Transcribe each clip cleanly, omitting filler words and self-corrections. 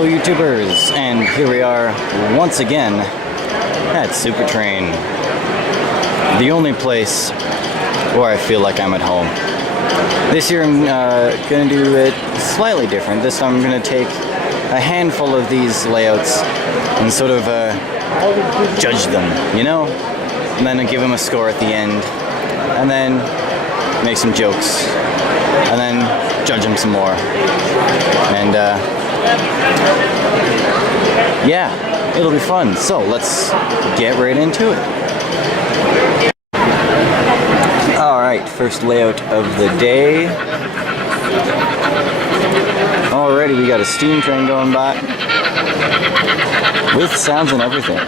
Hello YouTubers, and here we are once again at SuperTrain, the only place where I feel like I'm at home. This year I'm going to do it slightly different. This time I'm going to take a handful of these layouts and sort of judge them, you know? And then give them a score at the end, and then make some jokes, and then judge them some more. And yeah, it'll be fun. So let's get right into it. Alright, first layout of the day. Already we got a steam train going by with sounds and everything.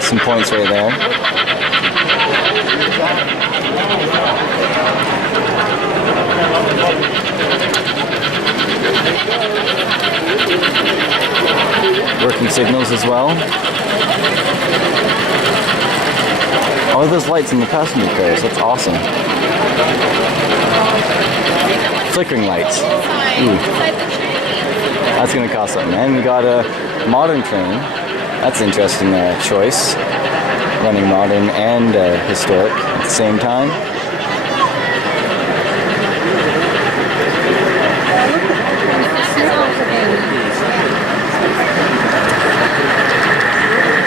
Some points right there. Working signals as well. Oh, there's lights in the passenger cars. That's awesome. Flickering lights. Ooh. That's gonna cost something. And we got a modern train. That's an interesting choice. Running modern and historic at the same time.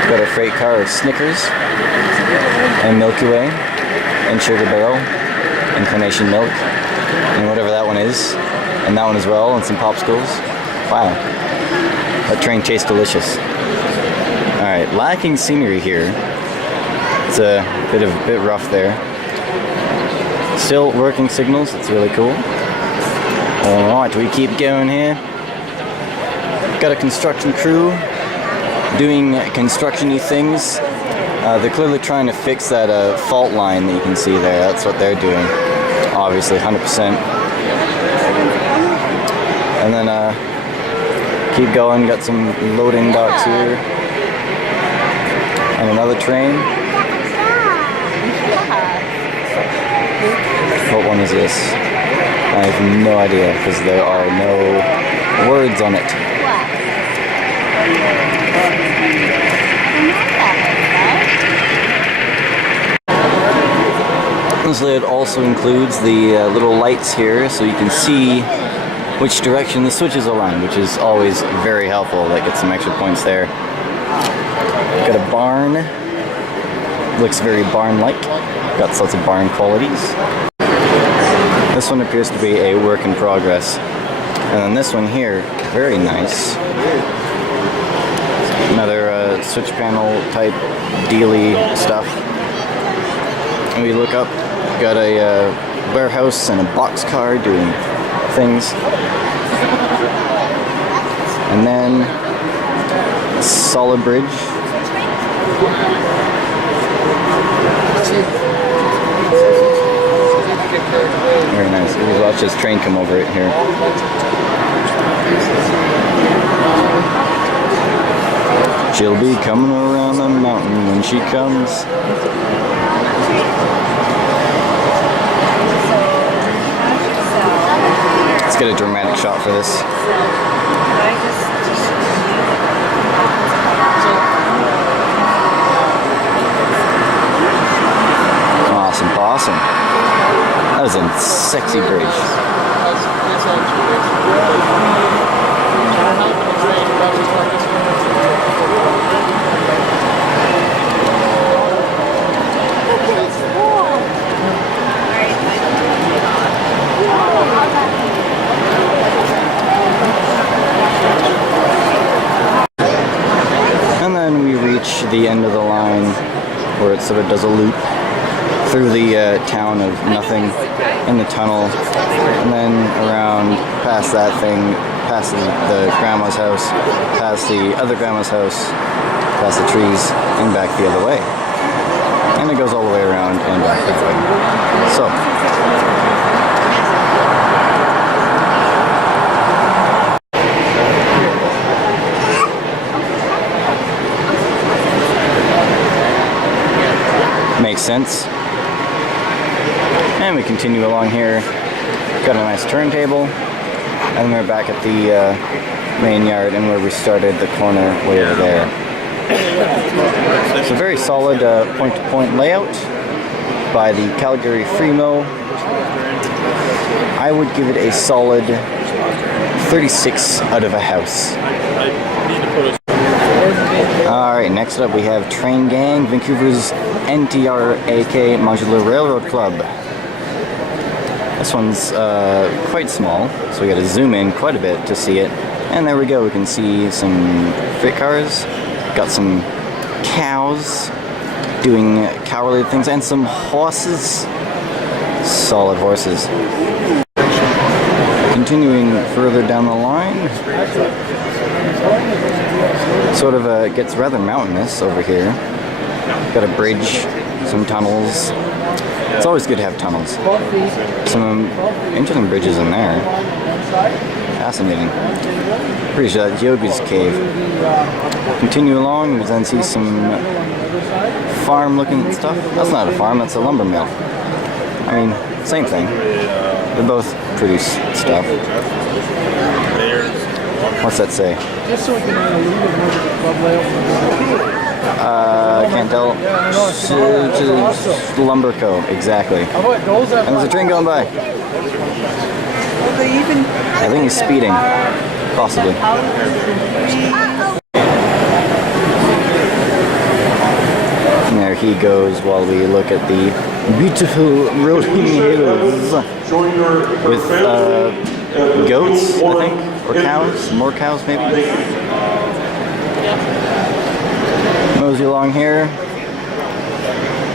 Got a freight car of Snickers and Milky Way and Sugar Barrel and Carnation Milk and whatever that one is, and that one as well, and some popsicles. Wow, that train tastes delicious. Alright, lacking scenery here. It's a bit rough there. Still working signals, it's really cool. Alright, we keep going here. Got a construction crew doing construction-y things. They're clearly trying to fix that fault line that you can see there. That's what they're doing, obviously, 100%. And then keep going, got some loading docks here. And another train. What one is this? I have no idea, because there are no words on it. This layout also includes the little lights here, so you can see which direction the switches align, which is always very helpful. That gets some extra points there. Got a barn. Looks very barn-like. Got lots of barn qualities. This one appears to be a work in progress. And then this one here, very nice. Another switch panel type dealy stuff. And we look up, got a warehouse and a boxcar doing things. And then solid bridge. Very nice. We'll watch this train come over it here. She'll be coming around the mountain when she comes. Let's get a dramatic shot for this. Awesome. That was a sexy bridge. And then we reach the end of the line where it sort of does a loop through the town of nothing in the tunnel, and then around past that thing, past the grandma's house, past the other grandma's house, past the trees, and back the other way. And it goes all the way around and back that way. So, makes sense. And we continue along here. Got a nice turntable, and we're back at the main yard and where we started, the corner way over there. It's a very solid point-to-point layout by the Calgary Fremo. I would give it a solid 36 out of a house. Alright, next up we have Train Gang, Vancouver's NTRAK Modular Railroad Club. This one's quite small, so we gotta zoom in quite a bit to see it. And there we go, we can see some freight cars, got some cows doing cow-related things, and some horses. Solid horses. Continuing further down the line, sort of gets rather mountainous over here. Got a bridge, some tunnels. It's always good to have tunnels. Some interesting bridges in there. Fascinating. Pretty sure that's Yogi's cave. Continue along, we then see some farm-looking stuff. That's not a farm, that's a lumber mill. I mean, same thing. They both produce stuff. What's that say? Can't tell. Lumber Co. Exactly. And there's a train going by. I think he's speeding. Possibly. And there he goes while we look at the beautiful rolling hills with goats, I think, or cows, more cows maybe. Mosey along here,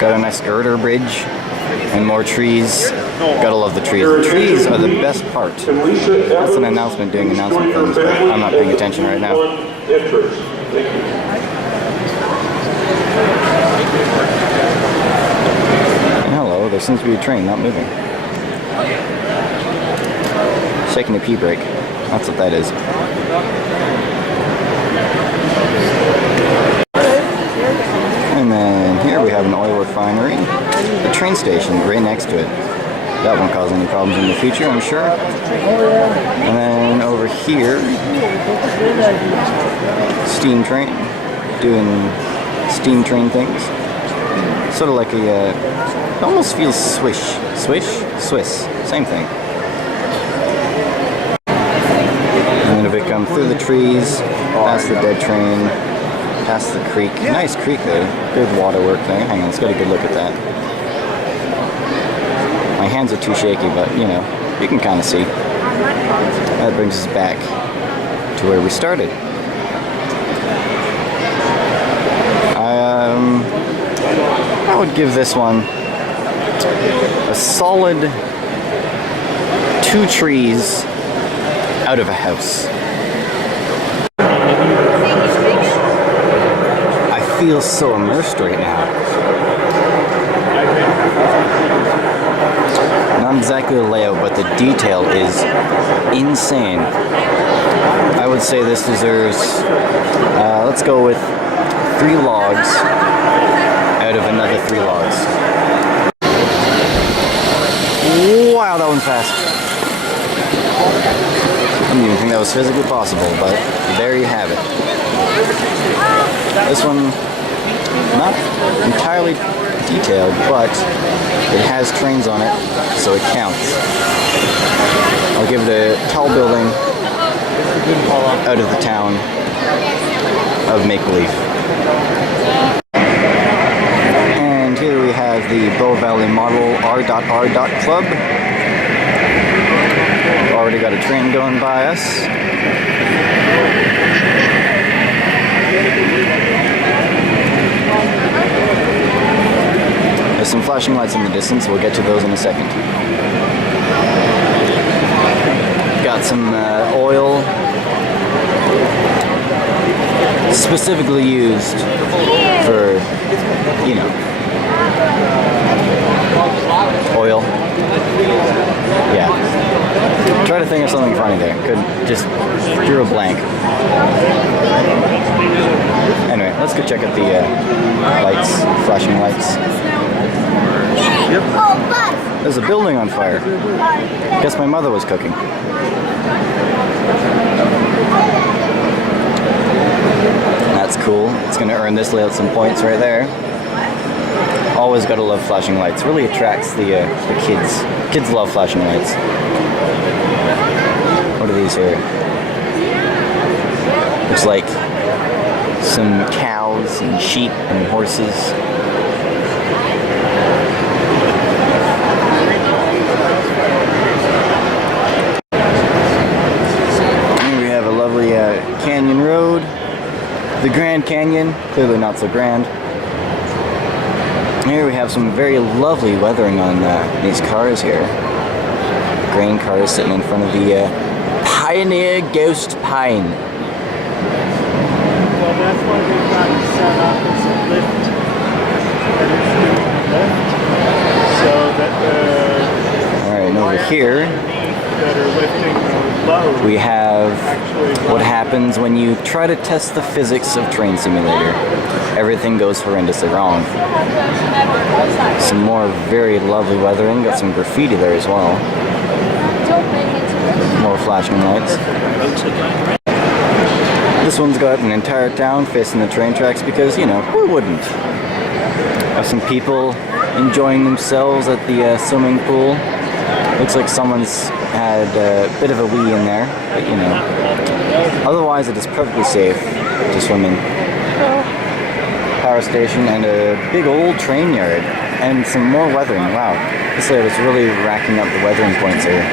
got a nice girder bridge and more trees. Gotta love the trees. The trees are the best part. That's an announcement doing announcement films, but I'm not paying attention right now. Hello, there seems to be a train not moving. Shaking a pee break. That's what that is. And then here we have an oil refinery. A train station right next to it. That won't cause any problems in the future, I'm sure. And then over here, steam train. Doing steam train things. Sort of like a, it almost feels swish. Swish? Swiss. Same thing. And then if it comes through the trees, past the dead train, past the creek. Nice creek there. Good water work there. Hang on, let's get a good look at that. My hands are too shaky, but you know, you can kind of see. That brings us back to where we started. I would give this one a solid 2 trees out of a house. I feel so immersed right now. Not exactly the layout, but the detail is insane. I would say this deserves, let's go with 3 logs out of another 3 logs. Wow, that one's fast. I didn't even think that was physically possible, but there you have it. This one, not entirely detailed, but it has trains on it, so it counts. I'll give it a tall building out of the town of Make-Believe. And here we have the Bow Valley Model R.R. Club. Already got a train going by us. There's some flashing lights in the distance, we'll get to those in a second. Got some oil specifically used for, you know, oil. Yeah. Try to think of something funny there. Couldn't, just drew a blank. Anyway, let's go check out the lights, flashing lights. Yep. There's a building on fire. Guess my mother was cooking. cool. It's going to earn this layout some points right there. Always gotta love flashing lights. Really attracts the kids. Kids love flashing lights. What are these here? Looks like some cows and sheep and horses. Here we have a lovely canyon road. The Grand Canyon, clearly not so grand. Here we have some very lovely weathering on these cars here. Grain cars sitting in front of the Pioneer Ghost Pine. Well, that's why we've got it set up as a lift. And it's doing a lift. So that Alright, and over here that are lifting the load. we have what happens when you try to test the physics of Train Simulator. Everything goes horrendously wrong. Some more very lovely weathering. Got some graffiti there as well. More flashing lights. This one's got an entire town facing the train tracks because, you know, who wouldn't? Have some people enjoying themselves at the swimming pool. Looks like someone's had a bit of a wee in there, but you know. Otherwise, it is perfectly safe to swim in. Power station and a big old train yard and some more weathering. Wow, this layout is really racking up the weathering points here.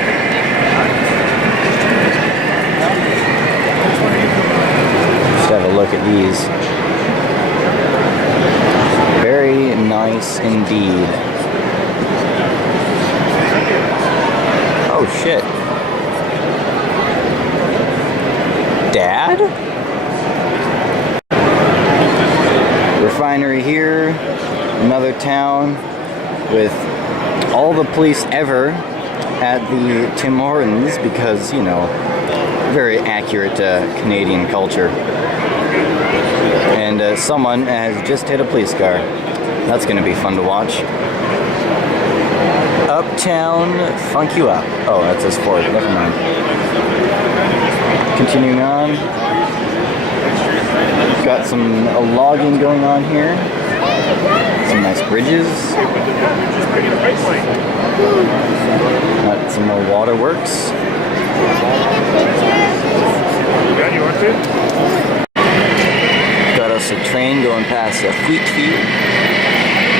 Just have a look at these. Very nice indeed. Oh shit. Dad? Refinery here, another town with all the police ever at the Tim Hortons because, you know, very accurate Canadian culture. And someone has just hit a police car. That's going to be fun to watch. Uptown Funk You Up. Oh, that says Ford. Never mind. Continuing on. Got some logging going on here. Some nice bridges. Got some more waterworks. Got us a train going past a wheat field.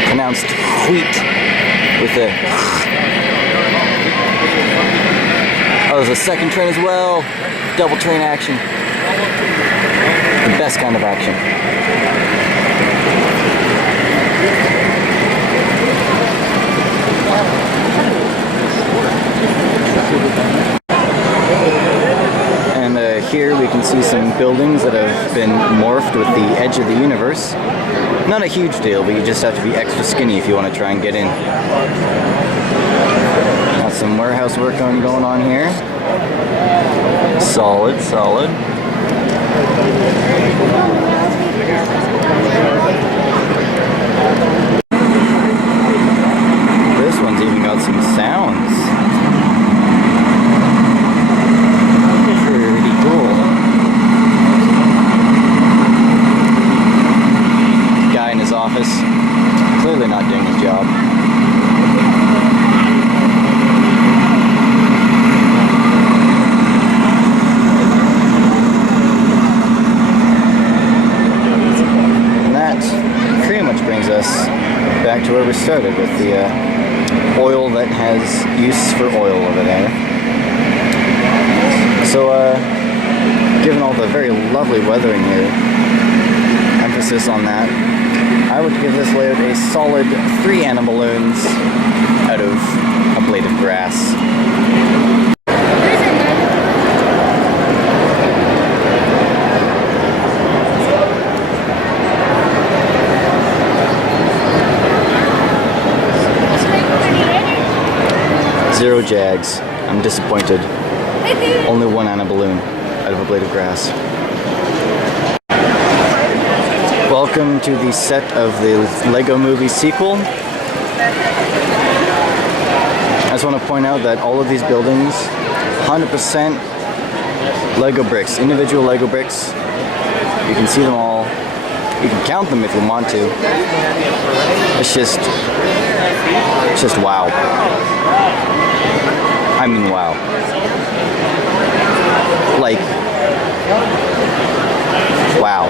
Pronounced wheat with a... Oh, there's a second train as well. Double train action. The best kind of action. And here we can see some buildings that have been morphed with the edge of the universe. Not a huge deal, but you just have to be extra skinny if you want to try and get in. Got some warehouse work going on here. Solid, solid. This one's even got some sounds. Pretty cool. Guy in his office, clearly not doing his job. Back to where we started with the oil that has use for oil over there. So, given all the very lovely weathering here, emphasis on that, I would give this layout a solid 3 animal balloons out of a blade of grass. 0 Jags. I'm disappointed. Only 1 Anna balloon out of a blade of grass. Welcome to the set of the Lego Movie sequel. I just want to point out that all of these buildings, 100% Lego bricks, individual Lego bricks. You can see them all You can count them if you want to. It's just wow. I mean, wow. Like, wow.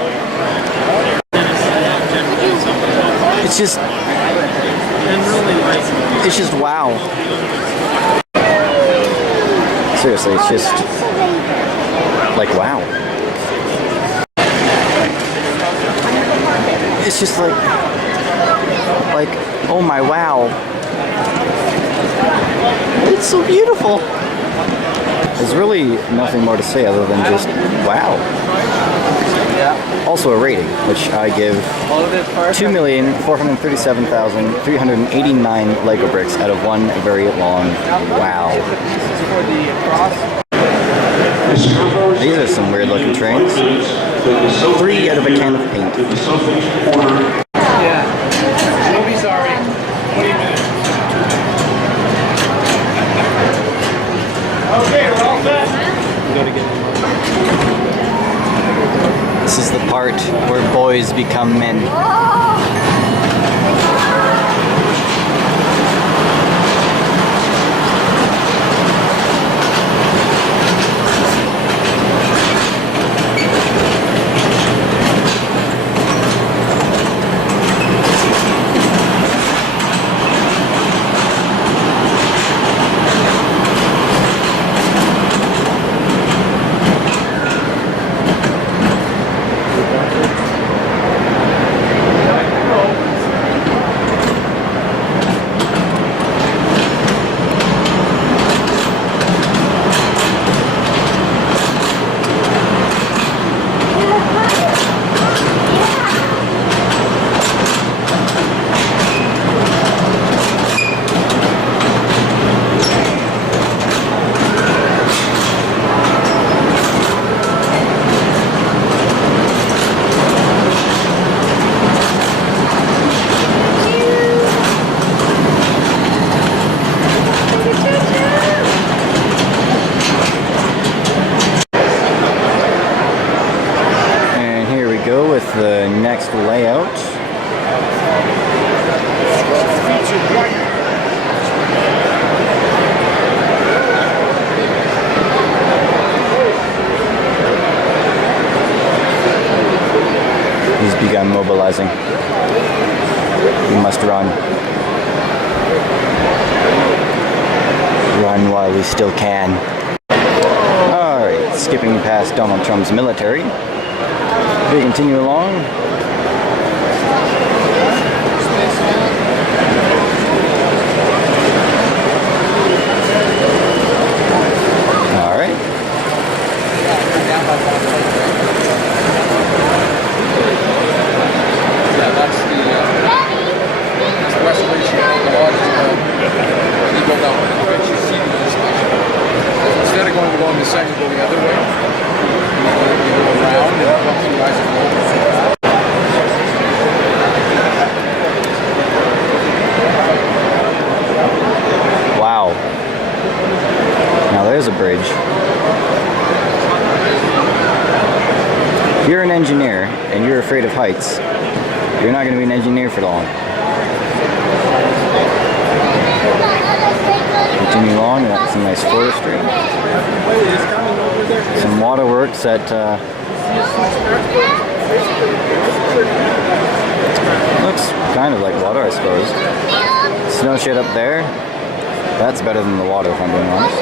It's just wow. Seriously, it's just like wow. It's just like oh my wow. It's so beautiful. There's really nothing more to say other than just wow. Also a rating, which I give 2,437,389 Lego bricks out of one very long wow. These are some weird looking trains. 3 out of a can of paint. Yeah. We'll be sorry. 20 minutes. Okay, we're all set. We gotta get one. This is the part where boys become men. With the next layout. He's begun mobilizing. We must run. Run while we still can. Alright, skipping past Donald Trump's military. We continue along. All right. Yeah, that's the west station. The lodge is you go down. You see the station. Instead of going this side, you go the other way. You go around and come through Isaac Road. Wow. Now there's a bridge. If you're an engineer and you're afraid of heights, you're not going to be an engineer for long. Continue on, that's some nice forestry. Some waterworks that looks kind of like water, I suppose. Snow shed up there. That's better than the water, if I'm being honest.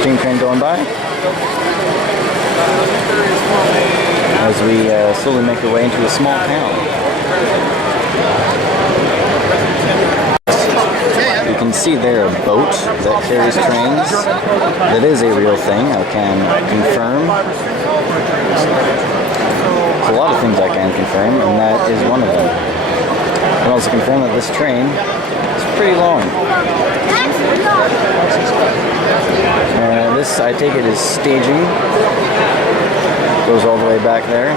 Steam train going by. As we slowly make our way into a small town. You can see there a boat that carries trains. That is a real thing, I can confirm. There's a lot of things I can confirm, and that is one of them. I can also confirm that this train is pretty long. This, I take it, is staging. Goes all the way back there.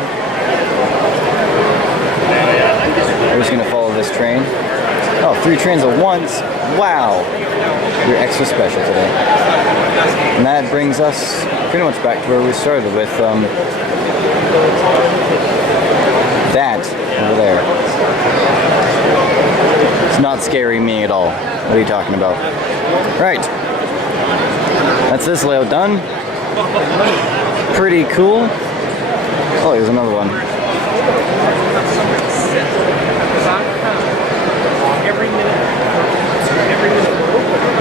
We're just going to follow this train. Oh, 3 trains at once. Wow. You're extra special today. And that brings us pretty much back to where we started with That over there. It's not scaring me at all. What are you talking about? Right. That's this layout done. Pretty cool. Oh, there's another one.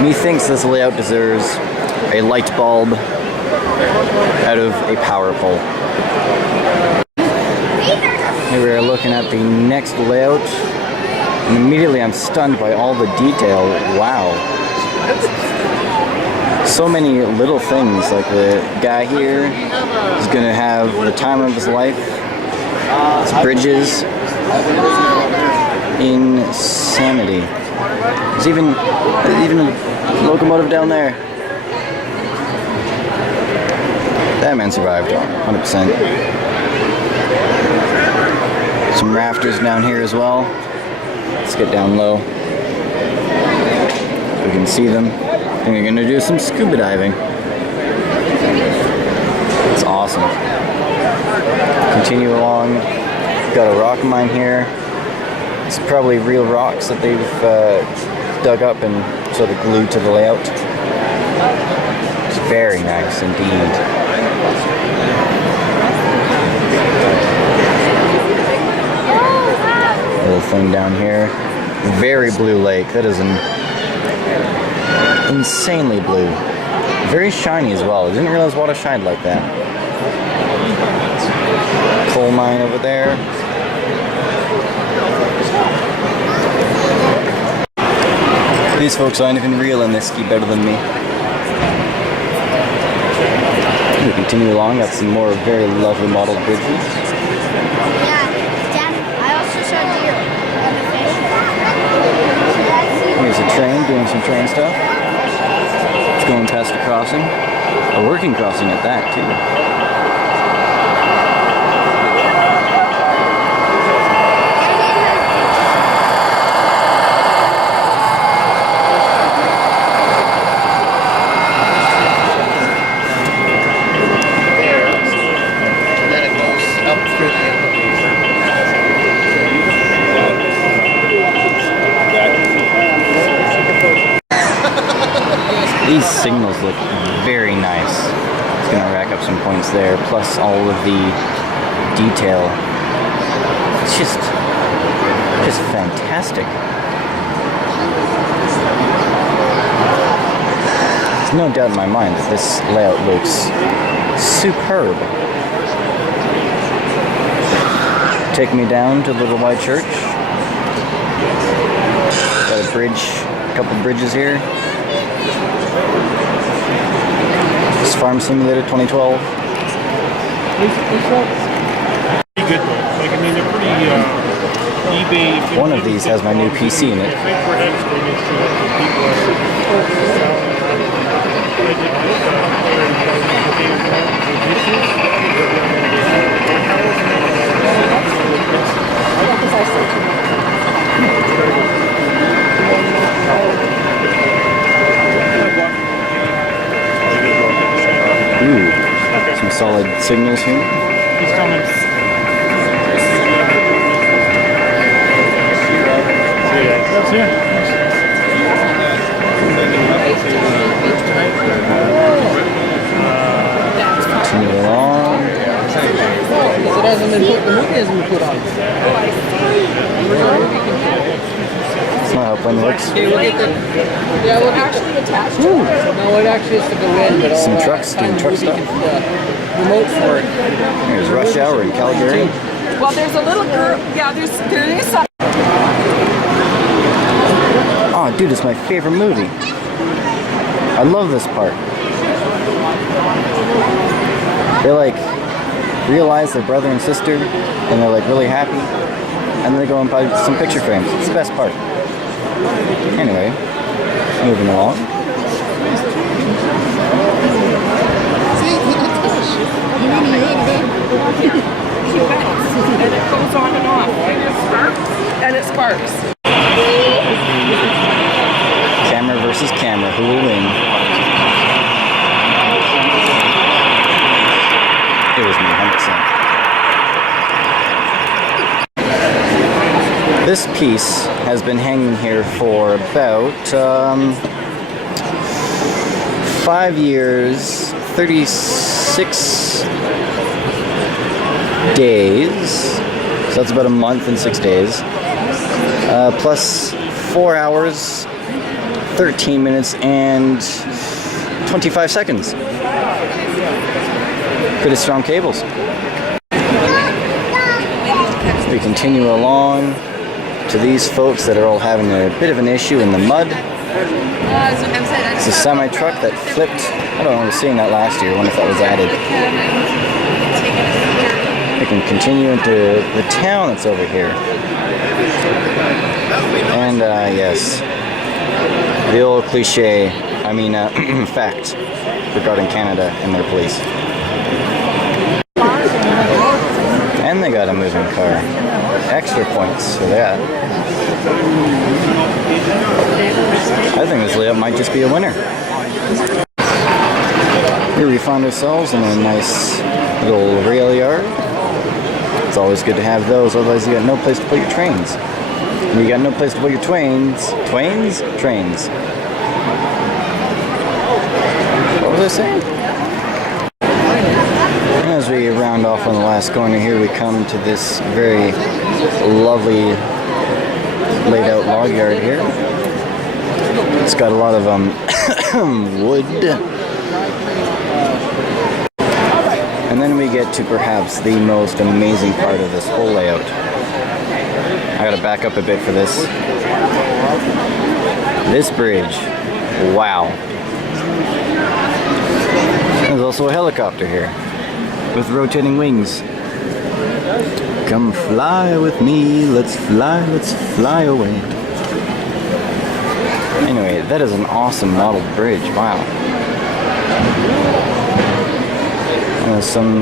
Methinks this layout deserves a light bulb out of a power pole. Here we are looking at the next layout, and immediately I'm stunned by all the detail. Wow. So many little things, like the guy here is going to have the time of his life. It's bridges. Insanity. There's even a locomotive down there. That man survived, 100%. Some rafters down here as well. Let's get down low. We can see them. I think we're gonna do some scuba diving. It's awesome. Continue along. Got a rock mine here. It's probably real rocks that they've dug up and sort of glued to the layout. It's very nice indeed. Little thing down here. Very blue lake. That is insanely blue. Very shiny as well. I didn't realize water shined like that. Coal mine over there. These folks aren't even real and they ski better than me. We continue along, got some more very lovely modeled bridges. Yeah, Dan, I also showed you on the fish. Here's a train doing some train stuff. It's going past a crossing. A working crossing at that, too. These signals look very nice. It's going to rack up some points there, plus all of the detail. It's just fantastic. There's no doubt in my mind that this layout looks superb. Take me down to the Little White Church. Got a bridge, a couple bridges here. This Farm Simulator 2012. Pretty good though. Like, I mean, they're pretty eBay. One of these has my new PC in it. Ooh, some solid signals here. He's coming. That's here. Continue along. It hasn't been put, the movie hasn't been put on. It's not how fun works. Okay, we'll get the, yeah, we'll actually attach to it. No, it actually has to go in, but Some all trucks doing truck stuff. Remote for it. Here's Rush Hour in Calgary. Well, there's a little girl. Yeah, there is some. Oh, dude, it's my favorite movie. I love this part. They like realize they're brother and sister, and they're like really happy, and then they go and buy some picture frames. It's the best part. Anyway, moving along. And it goes on and off. And it sparks. Camera versus camera, who will win? It was me, 100%. this piece has been hanging here for about 5 years, 36 days. So that's about a month and 6 days. Plus 4 hours, 13 minutes, and 25 seconds. Pretty strong cables. We continue along to these folks that are all having a bit of an issue in the mud. It's a semi-truck that flipped. I don't remember seeing that last year. I wonder if that was added. We can continue into the town that's over here. And yes, the old cliche, fact regarding Canada and their police. And they got a moving car. Extra points for that. I think this layout might just be a winner. Here we find ourselves in a nice little rail yard. It's always good to have those, otherwise you got no place to put your trains. And you got no place to put your trains. Trains. What was I saying? As we round off on the last corner here, we come to this very lovely laid out log yard here. It's got a lot of wood. And then we get to perhaps the most amazing part of this whole layout. I gotta back up a bit for this. This bridge. Wow. There's also a helicopter here with rotating wings. Come fly with me, let's fly away. Anyway, that is an awesome modeled bridge, wow. There's some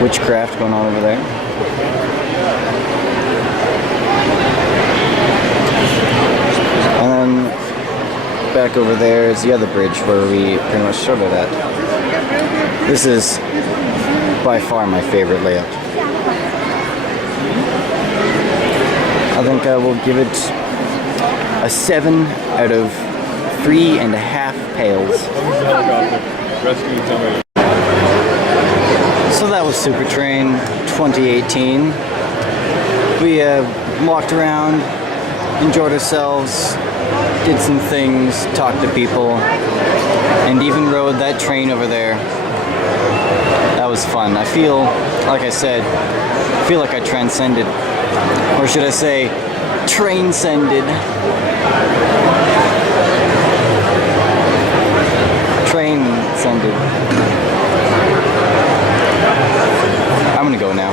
witchcraft going on over there. And then back over there is the other bridge where we pretty much started at. This is by far my favorite layout. I think I will give it a 7 out of 3.5 pails. So that was SuperTrain 2018. We walked around, enjoyed ourselves, did some things, talked to people, and even rode that train over there. That was fun. I feel, like I said, I feel like I transcended, or should I say, train-sended. Train-sended. I'm gonna go now.